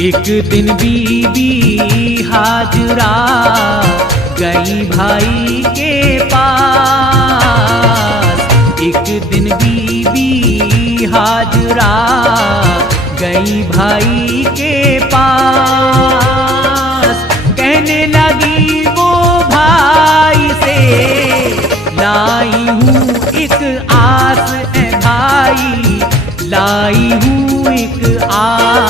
एक दिन बीबी हाजरा गई भाई के पास। एक दिन बीबी हाजरा गई भाई के पास। कहने लगी वो भाई से, लाई हूँ एक आस ए भाई, लाई हूँ एक आस।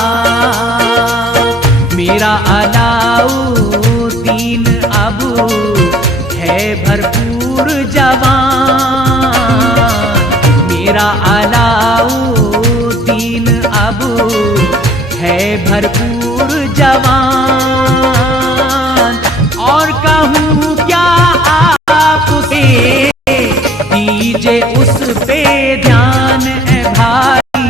मेरा अलाउद्दीन अब है भरपूर जवान। मेरा अलाउद्दीन अब है भरपूर जवान। और कहूँ क्या आपसे, दीजिए उस पे ध्यान ए भाई,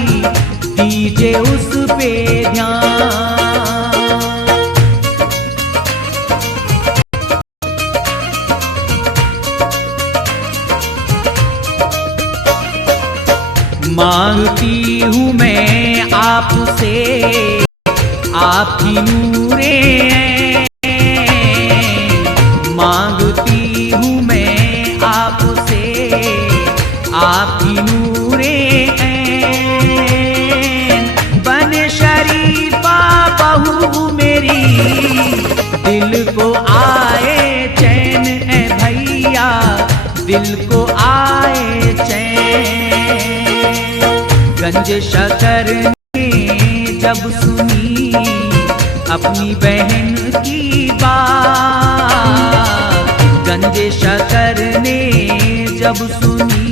दीजिए उस पे ध्यान। मांगती हूँ मैं आपसे आपकी नूरे ऐन। मांगती हूँ मैं आपसे आपकी नूरे ऐन। बन शरीफा बहू मेरी, दिल को आए चैन ए भैया, दिल को आए चैन। गंज शकर ने जब सुनी अपनी बहन की बात, गंज शकर ने जब सुनी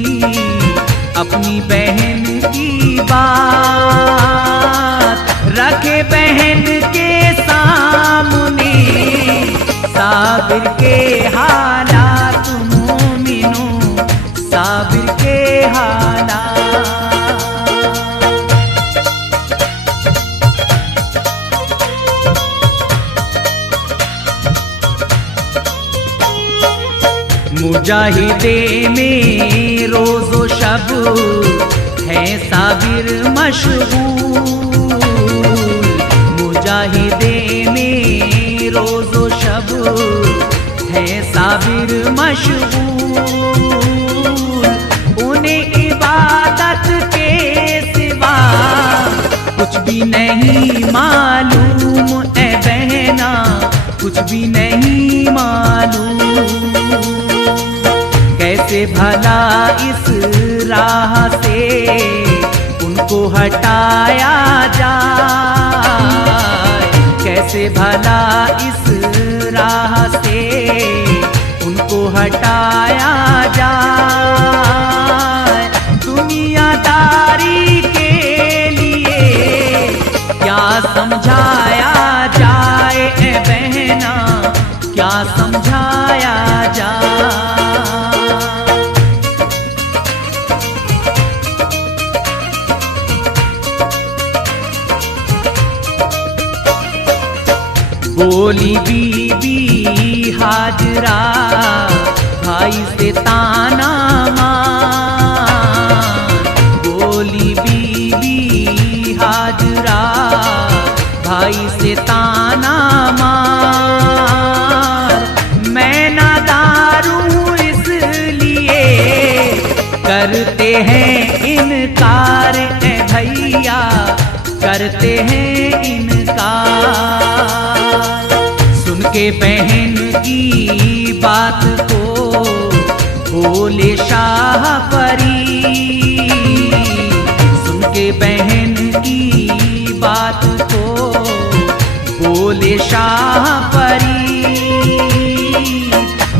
अपनी बहन की बात, रखे बहन के सामने साबिर के हालात, मोमिनो साबिर के हालात। मुजाहिदे में रोज़ो शब है साबिर मशगूल। मुजाहिदे में रोज़ो शब है साबिर मशगूल। उन्हें इबादत के सिवा कुछ भी नहीं मालूम ए बहना, कुछ भी नहीं मालूम। कैसे भला इस राह से उनको हटाया जाए, कैसे भला इस राह से उनको हटाया जाए। दुनियादारी के लिए क्या समझाया जाए ए बहना, क्या समझाया जाए। बोली बीबी हाजरा भाई से ताना मार। बोली बीबी हाजरा भाई से ताना मार। मैं नादारू इसलिए करते हैं इनकार ए भैया, करते हैं इनकार। सुन के बहन की बात को बोले शाह फरीद, सुन के बहन की बात को बोले शाह फरीद।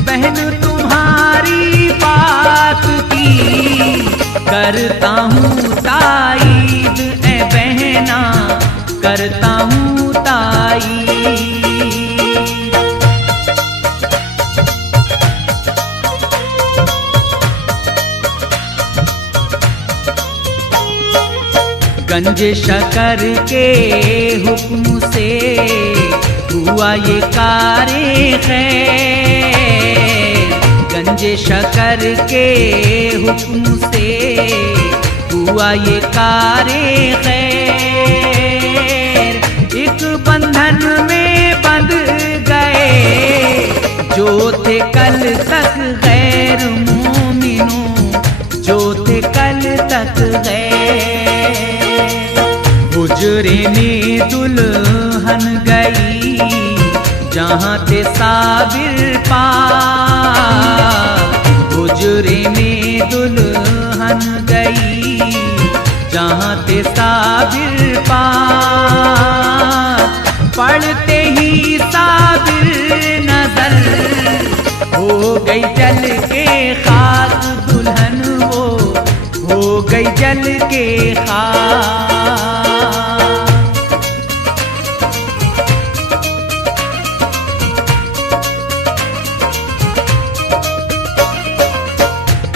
बहन तुम्हारी बात की करता हूँ ताईद ए बहना, करता हूँ ताईद। गंज शकर के हुक्म से हुआ ये कारे खैर। गंज शकर के हुक्म से हुआ ये कारे खैर। एक हुजरे में दुल्हन गई जहाँ थे साबिर पाक। हुजरे में दुल्हन गई जहाँ थे साबिर पाक। पढ़ते ही साबिर नजर हो गई जल के खाक। दुल्हन वो हो गई जल के खाक।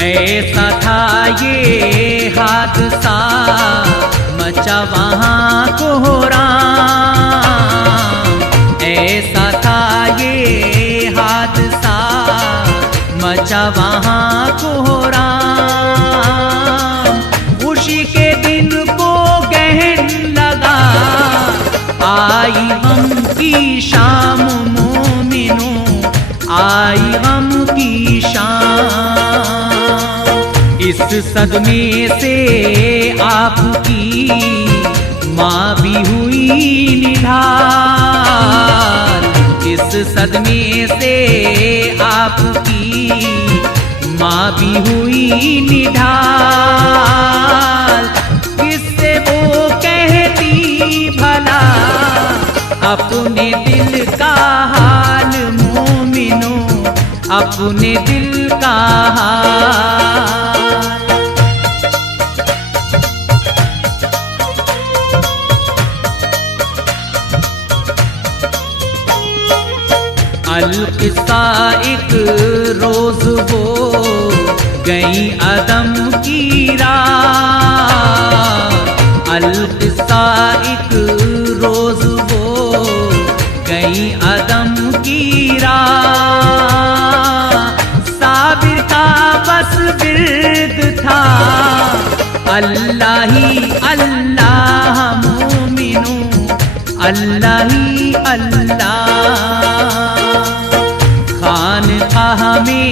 ऐसा था ये हादसा मचा वहाँ कोहराम। ऐसा था ये हादसा मचा वहाँ कोहराम। खुशी के दिन को गहन लगा आई गम की शाम। मोमिनों आई गम की शाम। इस सदमे से आपकी माँ भी हुई निढाल। इस सदमे से आपकी माँ भी हुई निढाल। किससे वो कहती भला अपने दिल का हाल। मोमिनों अपने दिल का हाल। अल-किस्सा एक रोज वो गई अदम की राह। अल-किस्सा एक रोज वो गई अदम की राह। साबिर का बस बिर्द था अल्लाह ही अल्लाह। मोमिनों अल्लाह ही अल्लाह। खानकाह में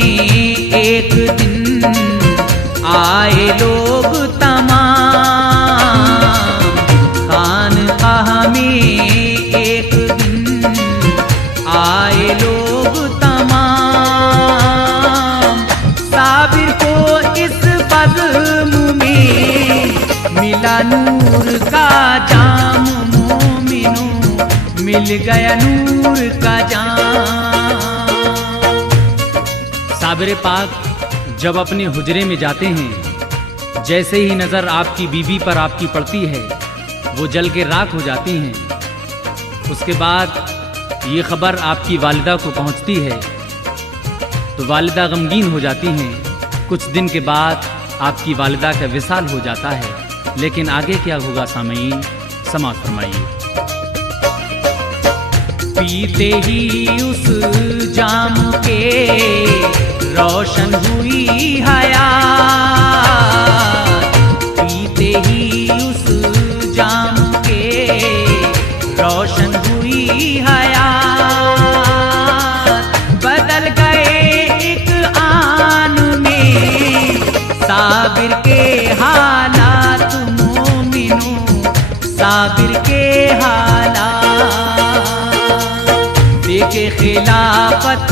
एक दिन आए लोग तमाम। खानकाह में एक दिन आए लोग तमाम। साबिर को इस बज़्म में मिला नूर का जाम। मोमिनों मिल गया नूर का जाम। साबिर पाक जब अपने हुजरे में जाते हैं, जैसे ही नज़र आपकी बीवी पर आपकी पड़ती है वो जल के राख हो जाती हैं। उसके बाद ये खबर आपकी वालिदा को पहुंचती है तो वालिदा गमगीन हो जाती हैं। कुछ दिन के बाद आपकी वालिदा का विसाल हो जाता है। लेकिन आगे क्या होगा सामईन, समाअत फरमाइए। पीते ही उस जाम के रोशन हुई हयात। पीते ही उस जाम के रोशन हुई हयात। बदल गए एक आन में साबिर के हालात। मोमिनों साबिर के हालात। देखे खिलाफत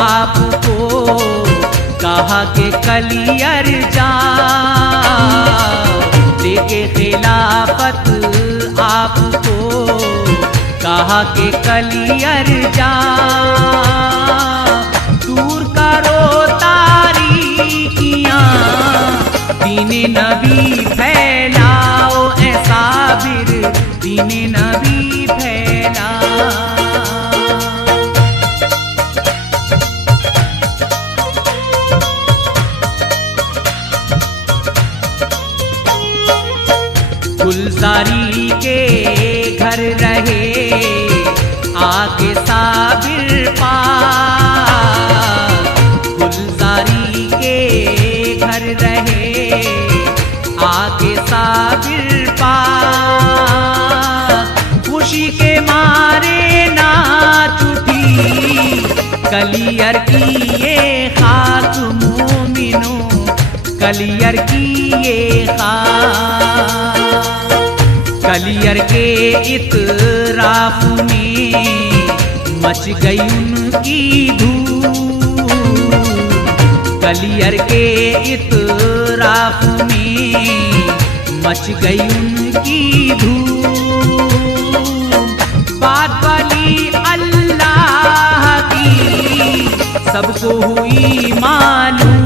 आपको कहा के कलियर जाओ। देखे खिलाफत आपको कहा के कलियर जाओ। दूर करो तारीकियां दीने नबी फैलाओ। ऐ साबिर दीने नबी फैलाओ। गुलजारी के घर रहे आके साबिर पाक। गुलजारी के घर रहे आके साबिर पाक। खुशी के मारे नाच उठी कलियर की ये खाक। मोमिनों कलियर की ये खाक। कलियर के इतराफ में मच गई उनकी धूम। कलियर के इतराफ में मच गई उनकी धूम। बात वाली अल्लाह की सबको हुई मालूम।